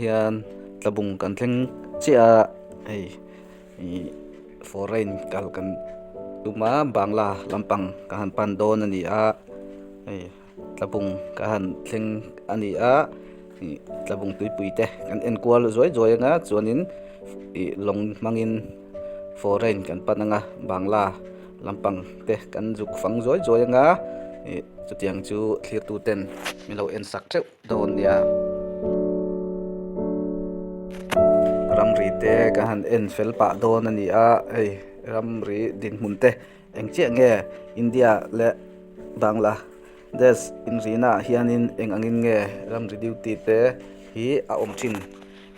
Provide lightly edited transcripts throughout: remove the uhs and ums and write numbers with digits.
hian tlabung kan thleng chia hei foreign kal kan tuma bangla lampang kan pan don ani a hei tlabung kan thleng ani a tlabung tuipui te kan enkual zoi zoi nga chuanin long mangin foreign kan pananga bangla lampang te kan juk fang zoi zoi nga chutiang chu thlir tu ten milo en sak theu don ya ramri te kan en fel pa don ani a ramri din mun te eng che nge India le Bangla des in rina hianin eng angin nge ramri duty te hi a om thin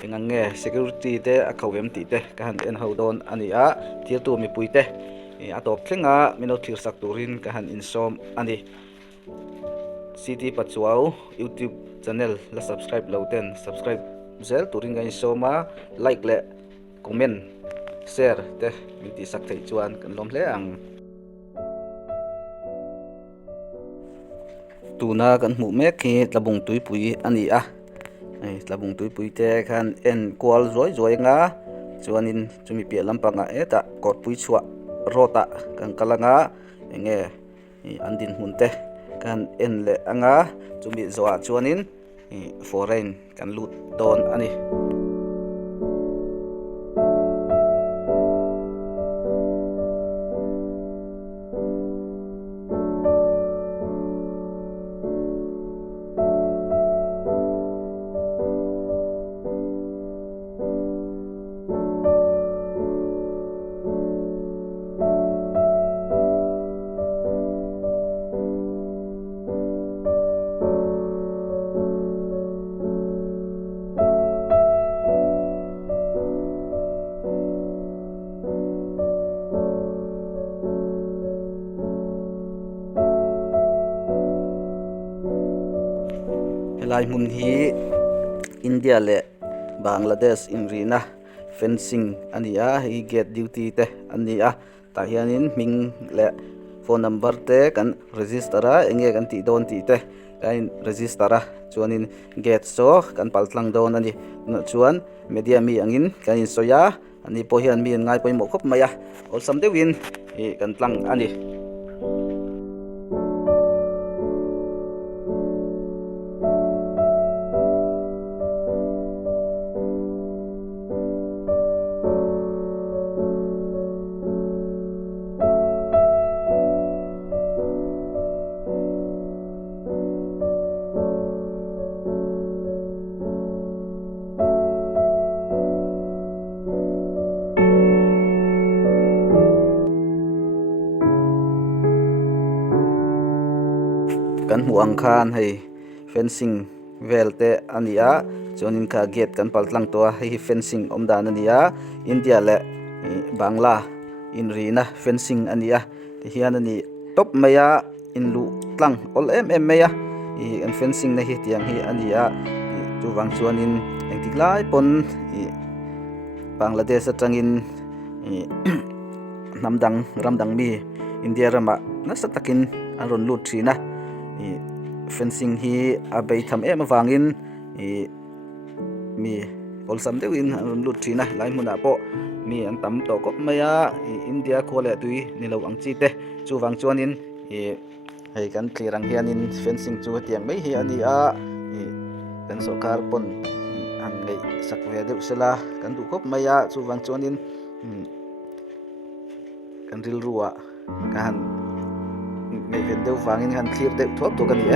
eng ange security te a khawem ti te kan en ho don ani a thir tu mi pui te a top thlenga mino thlir sak turin kan in som ani city pachuau YouTube channel la subscribe lo ten subscribe zel turin ga in soma like le comment share te mi ti sak thei chuan kan lom hle ang tuna kan hmu mek hi tlabung tuipui ani a tlabung tuipui te khan en kwal zoi zoi nga chuanin chumi pia lampanga eta korpui chua rota kan kalanga enge andin hunte kan en le anga chumi zoa chuanin foreign kan lut don ani helai mun hi India le Bangladesh in rina fencing ani a hi gate duty te ani a ta hianin ming le phone number te kan register a enge kan ti don ti te kan register a chuanin gate so kan paltlang don ani no chuan media mi angin kan in soya ani po hian mi ngai poi mo khop maya ol sam deuin kan tlang ani kan muang khan hei fencing velte ania chuanin kha gate kan paltlang to hei fencing omdan ania India le Bangla in rina fencing ania hian ani top maya in lu tlang ol em maya an fencing na hi tiang hi ania chu wang chuanin engtik lai pon Bangladesh atangin ramdang mi India rama na satakin aron lut thina fencing hi abei tham em awangin mi olsam deuin an lut thina lai muna po mi an tam to kop maya India khole tui nilo angchi te chu wang chuanin hei kan thlirang hianin fencing chu tiang mai hi ani a kan sokar pon an ngei sakwe deuh sela kan du kop maya chu wang chuanin kan ril ruwa kan ngei ven deuh wangin kan thlir deuh thuak tu kan ni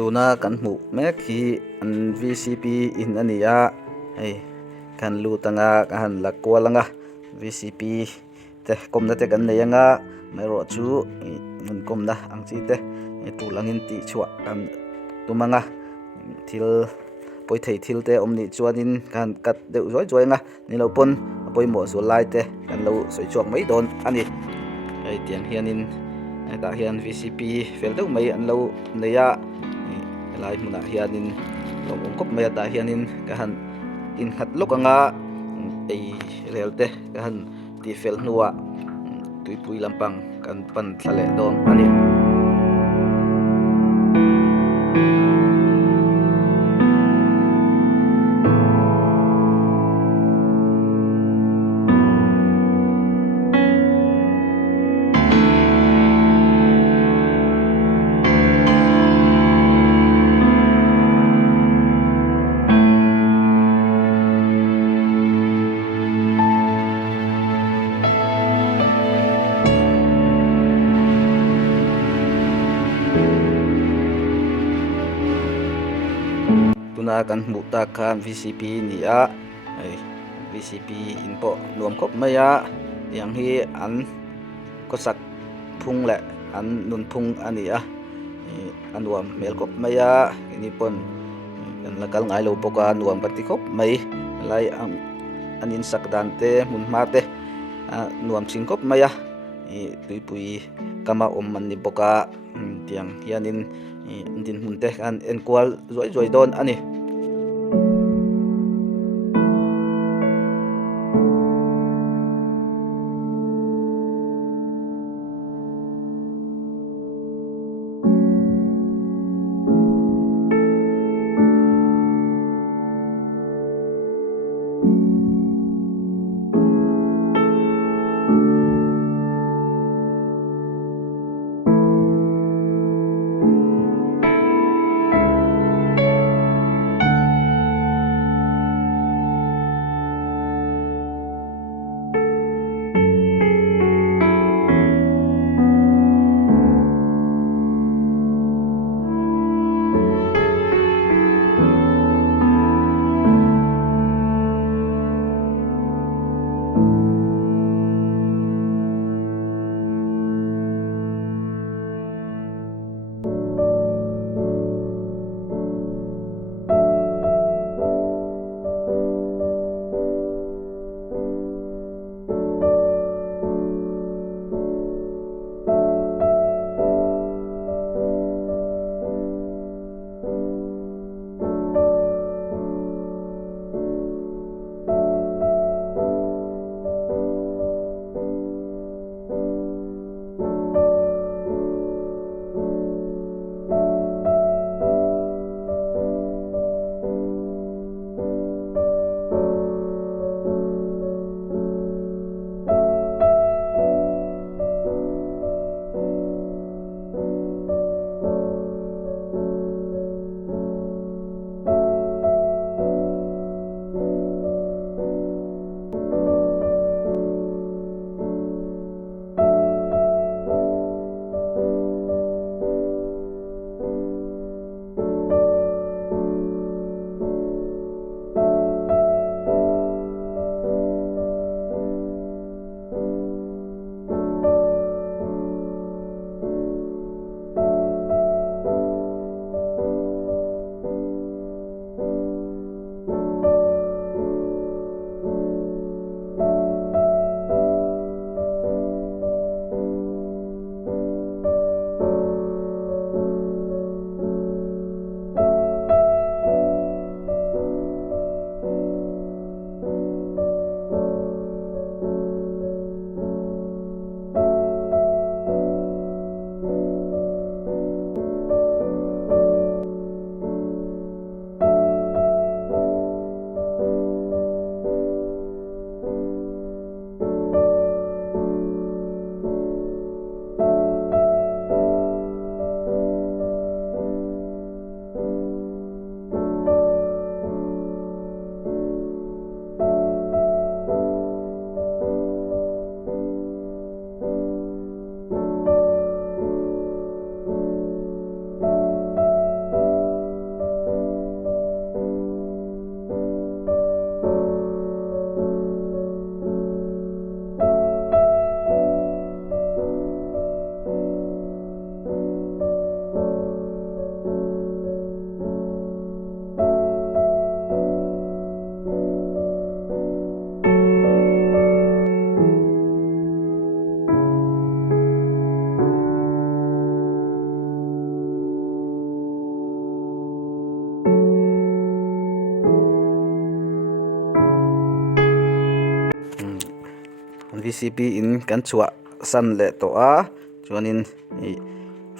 tuna kan hmu mek hi an VCP in ania hei kan lutanga kan lakwalanga VCP te komna te kan nei anga mai ro chu ngun komna ang chi te tu langin ti chua kan tumanga thil poi thei thil te omni chuanin kan kat deuh zoi zoi nga ni lo pon poi mo zo lai te kan lo soi chuak mai don ani ai tiang hianin ta hian VCP fel deuh mai an lo neia lai muna hianin lom ong kop mai ta hianin ka han in khat lok anga ei relte ka han ti fel nuwa tuipui lampang kan pan thale don ani tuna kan hmu ta khan VCP ni a VCP in po nuam khop mai a yang hi an ko sak phung le an nun phung ani a anuam mel khop mai a ni pon kan lakal ngai lo poka nuam pati khop mai lai ang anin sak dan te mun ma te nuam sing khop mai a tuipui kama om man ni poka tiang hianin din mun te kan enkwal zoi zoi don ani VCP in kan chua san le to a chuanin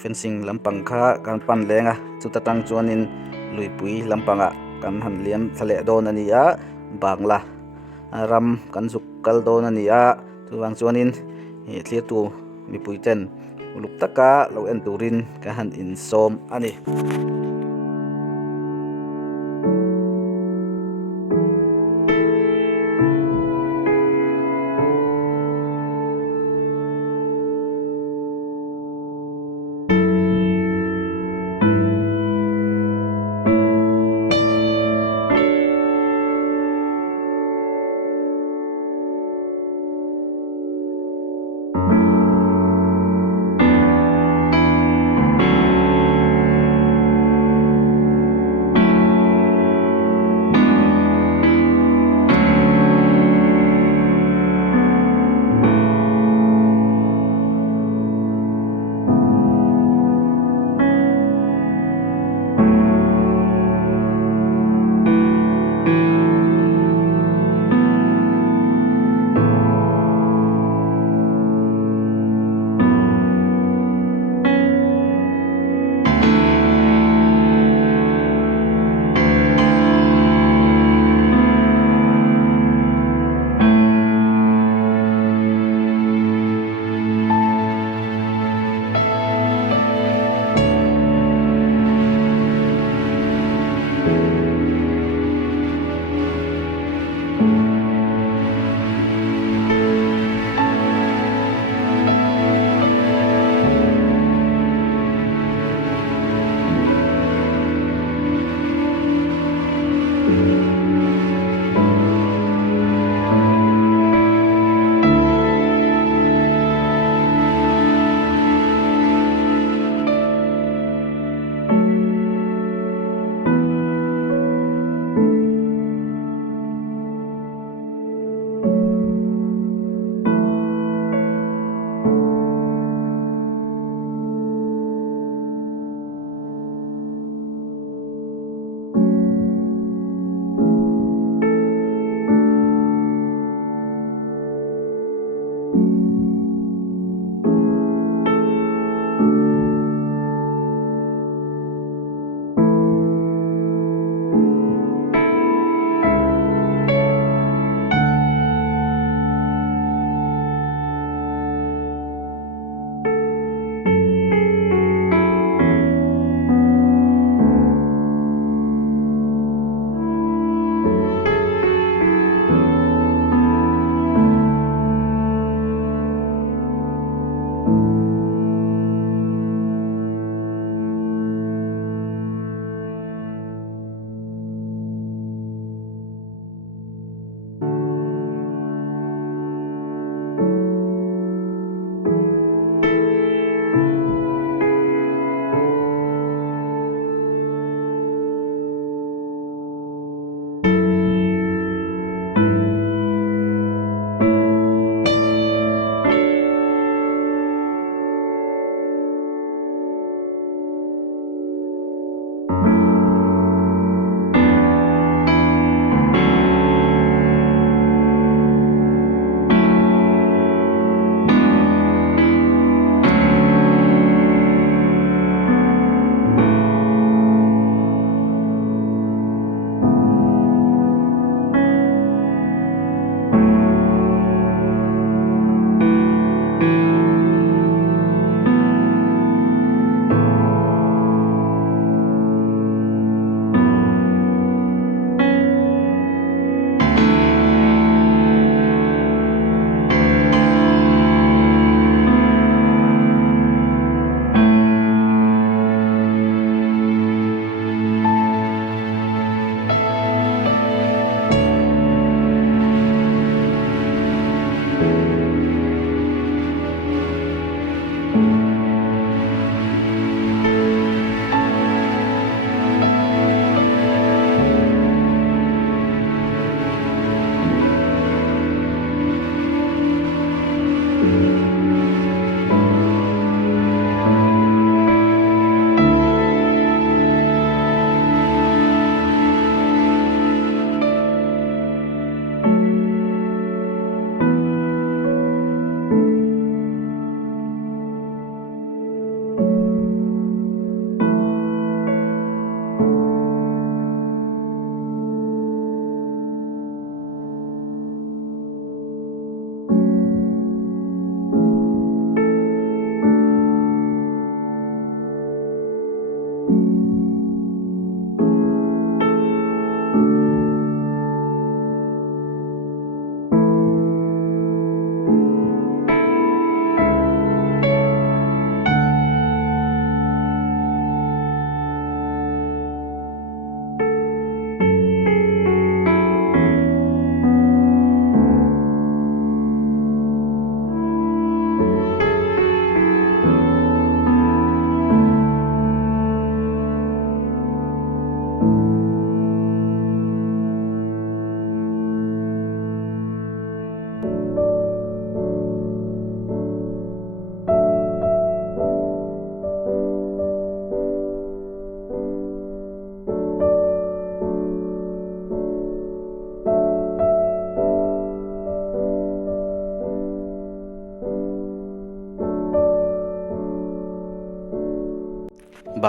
fencing lampang kha kan pan lenga chutatang chuanin luipui lampanga kan han liam thale don ani a bangla ram kan zuk kal don ani a chuwang chuanin thlir tu mipui ten uluk taka lo en turin ka han in som ani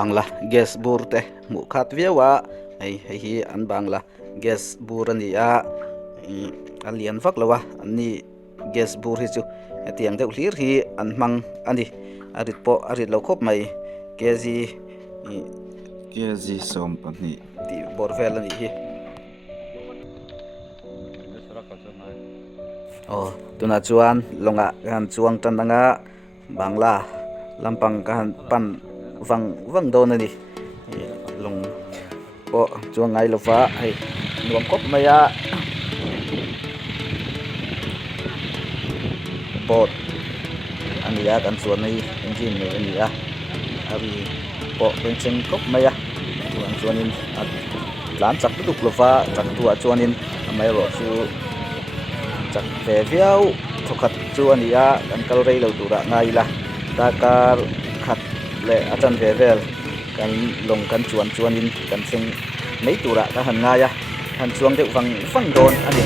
bangla gas burte mu khat viawa hi an bangla gas burania alian vak lawa ani gas bur hi chu atiang deuh hlir hi an mang ani arit po arit lo khop mai kg som pani ti borvel ani hi tuna chuan longa kan chuang tananga bangla lampang kan pan wang don ani long po chuang ngai lova ai nuam kop maya bot ania kan chuan nei engine nei ania abi po pencheng kop maya chuanin tlan chak duk lova chak tua chuanin amai ro chu chak ve viau thokhat chu ania kan kal rei lo tura ngai la takar khat le atan ve vel kan long kan chuanin kan sing mấy tura ka han ngai ya han chuang deuh wang don ani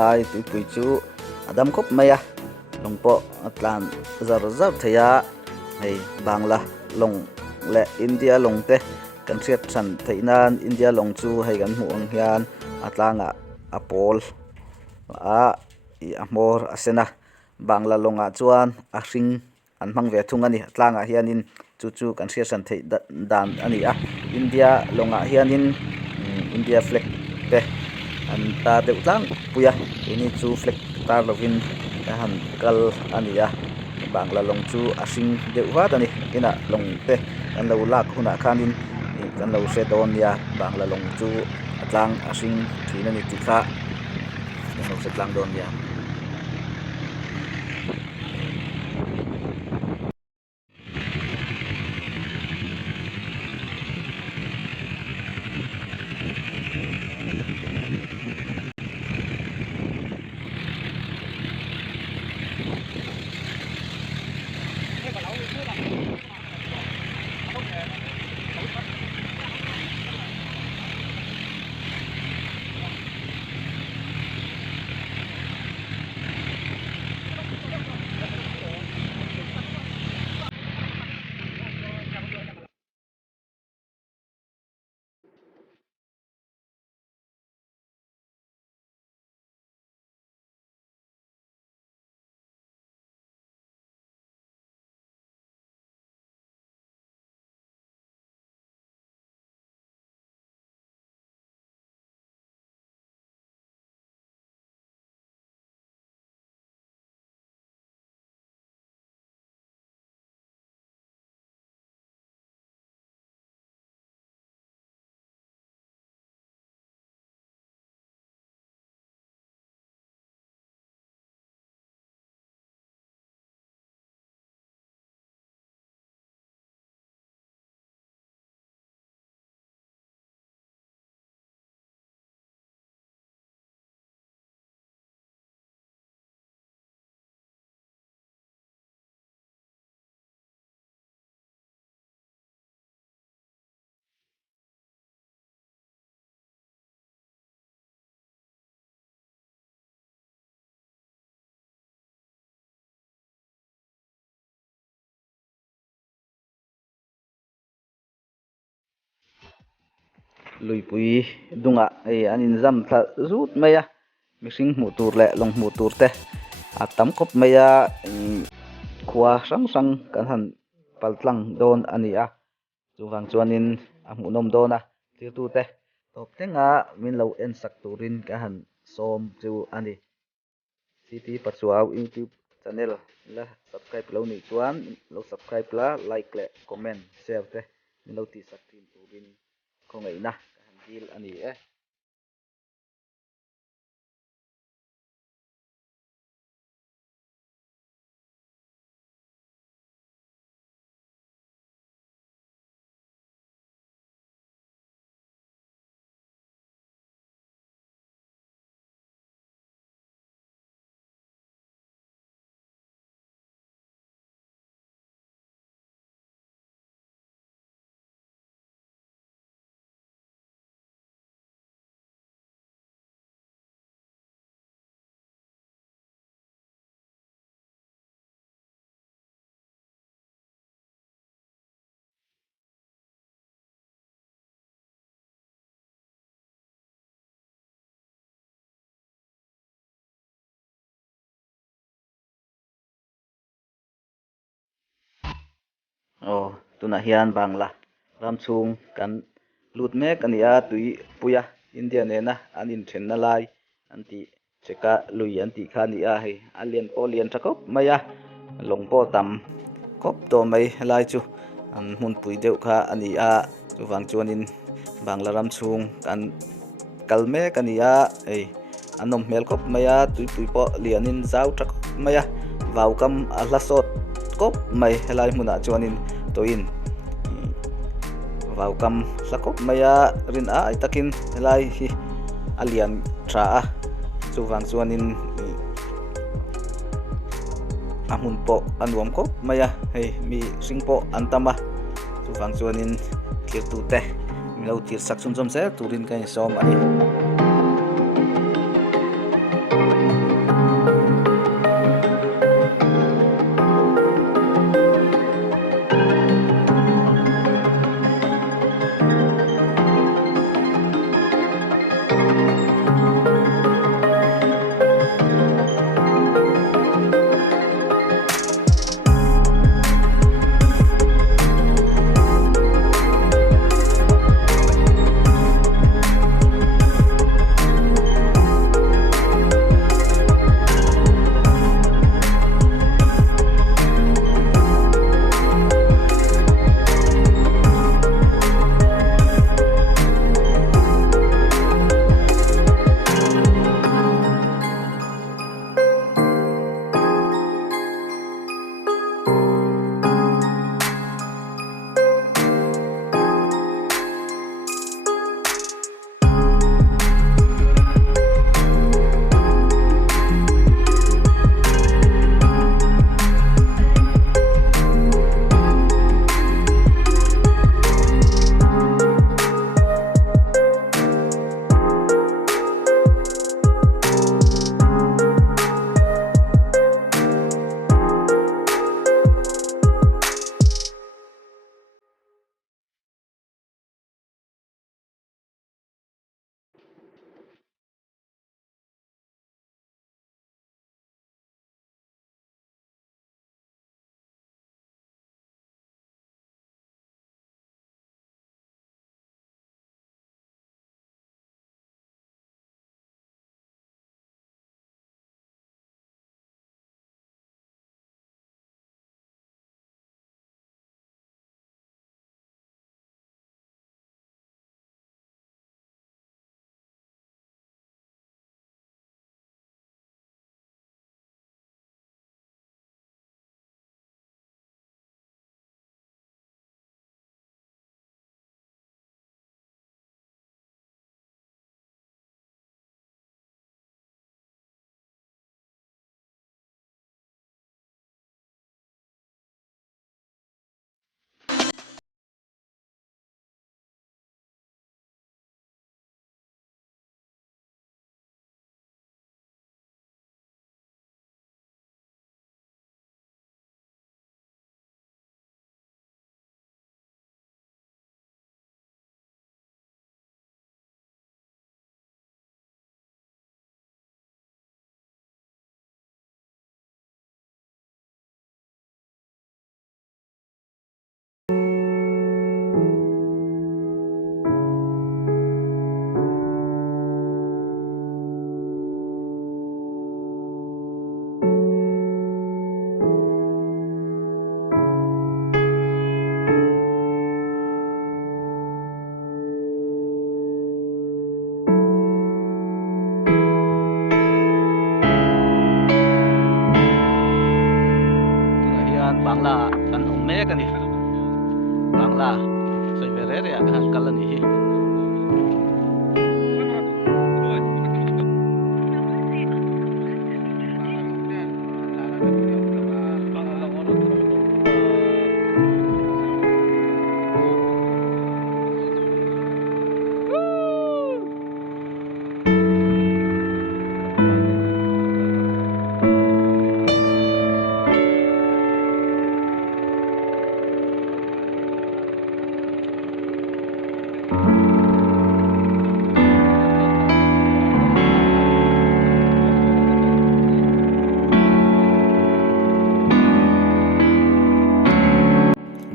helai tui chu adam khop maya longpo atlan zar thaya hei bangla long le india long te kan riat than thainan india long chu hei kan hmu ang hian atlanga apol a I amor asena bangla longa chuan a hring an hmang ve thung ani atlanga hianin chu kan riat than thei dan ani a india longa hianin india flag te an ta deuh tlang puya ini chu flag tar lovin han kal ania bangla long chu a hring deuh wat ani ina long te kan lo lak huna khanin kan lo se don ya bangla long chu atlang a hring thina ni tikha kan lo se tlang don ya lui pui dunga ei anin zam thla zut mai a mihring hmuh tur leh lawng hmuh tur te a tam khawp mai a khua hrang hrang kan han paltlang dawn ani a chuwang chuanin a hmuh nawm dawn a tirtu te top tenga min lo en sak turin ka han som chu ani city pachuaw youtube channel la subscribe lo ni chuan lo subscribe la like le comment share te min lo ti sak thin turin khawngei na ka han dil ani e tuna hian bangla ramchhung kan lut mek ania tui puya india nena anin thenna lai anti cheka lui anti kha ni a hei alian po lian thakop maya longpo tam kop to mai lai chu an hun pui deuh kha ani a chuwang chuanin bangla ramchhung kan kalme kania ei anom mel kop maya tui pui po lianin zau thak maya vào kam a hlasot kop mai helai hmuna chuanin toin vào kam hlakop maya rin a takin helai hi alian tha a chuwang chuanin amun po anuam kop maya hei mi singpo antama chuwang chuanin tir tu te mi lo tir sak chum chom se turin kai som ani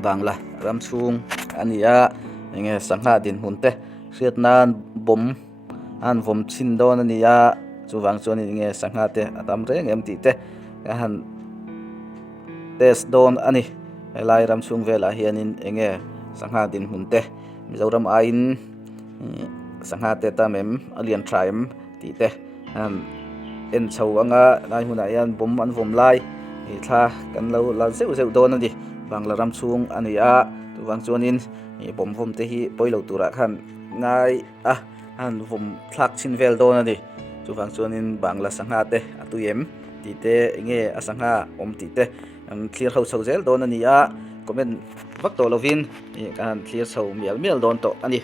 bangla ram chung ania enge sangha din hunte riat nan bom an vom chin don ania chuwang chuan enge sangha te atam reng em ti te han test don ani helai ram chung vela hianin enge sangha din hunte mizoram ain sangha te tamem alian traim ti te han en chawanga nai huna yan bom an vom lai i tha kan lo la zeu don ani bangla ram chung ania chuwang chuanin i bom vom te hi poilo tura khan ngai han vom thlak chin vel don ani chuwang chuanin bangla sangha te atuyem ti te enge asangha om ti te clear ho chho zel don ania comment vak to lovin kan clear chho mial don to ani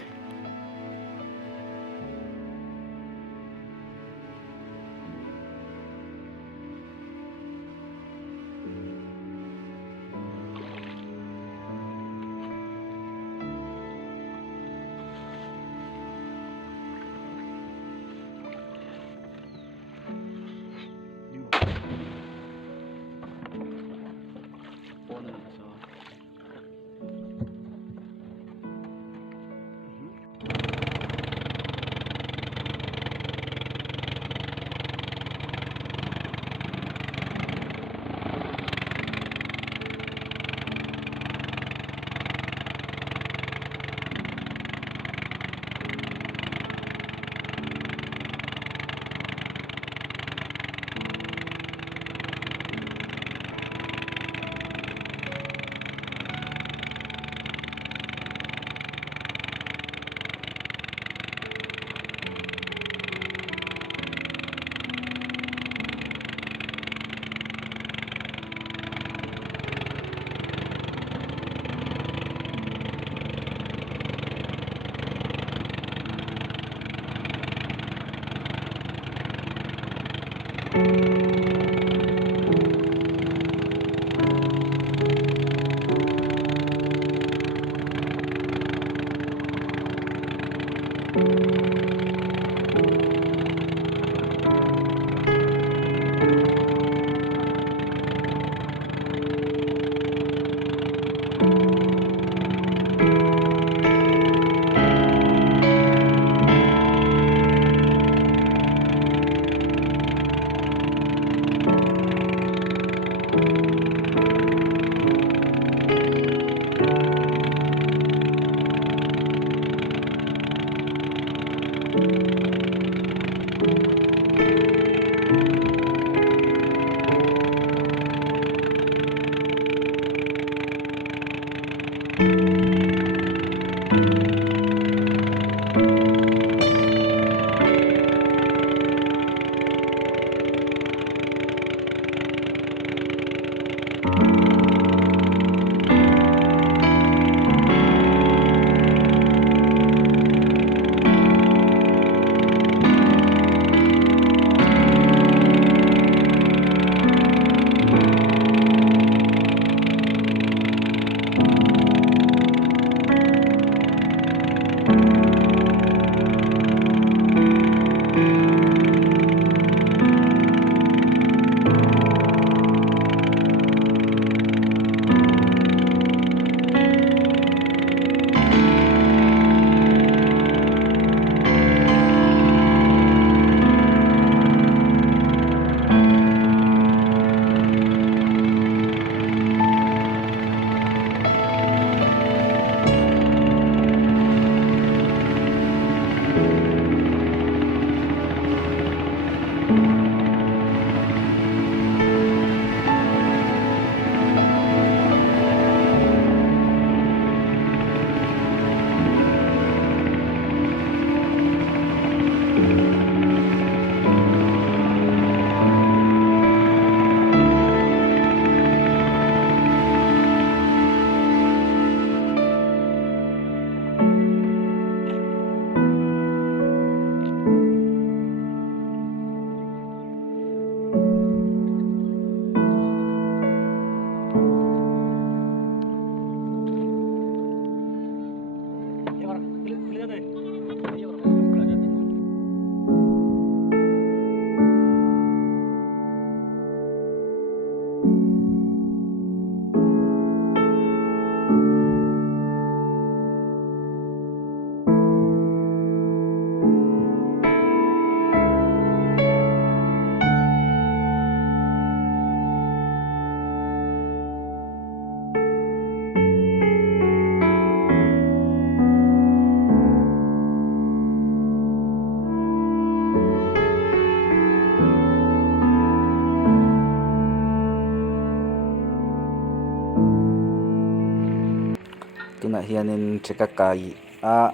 hianin trikakai a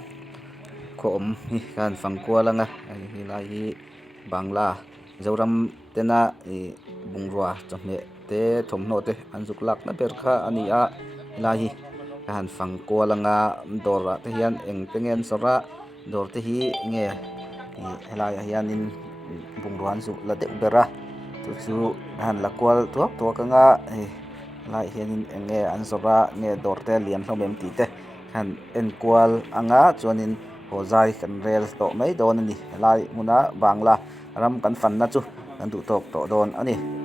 khom hi kan fangkualanga hilai hi bangla zoram tena bungrua chome te thomno te anjuklak na berkha ani a hilai hi kan fangkualanga dora te hian eng pengen sora dor te hi nge hilai hianin bungruan zu la de bera chu chu han lakwal tuak tuakanga lai hianin enge an sora nge dor te lian hlomem ti te kan enkwal anga chuanin hozai kan rel to mai don ani lai muna bangla ram kan fan na chu kan du tok to don ani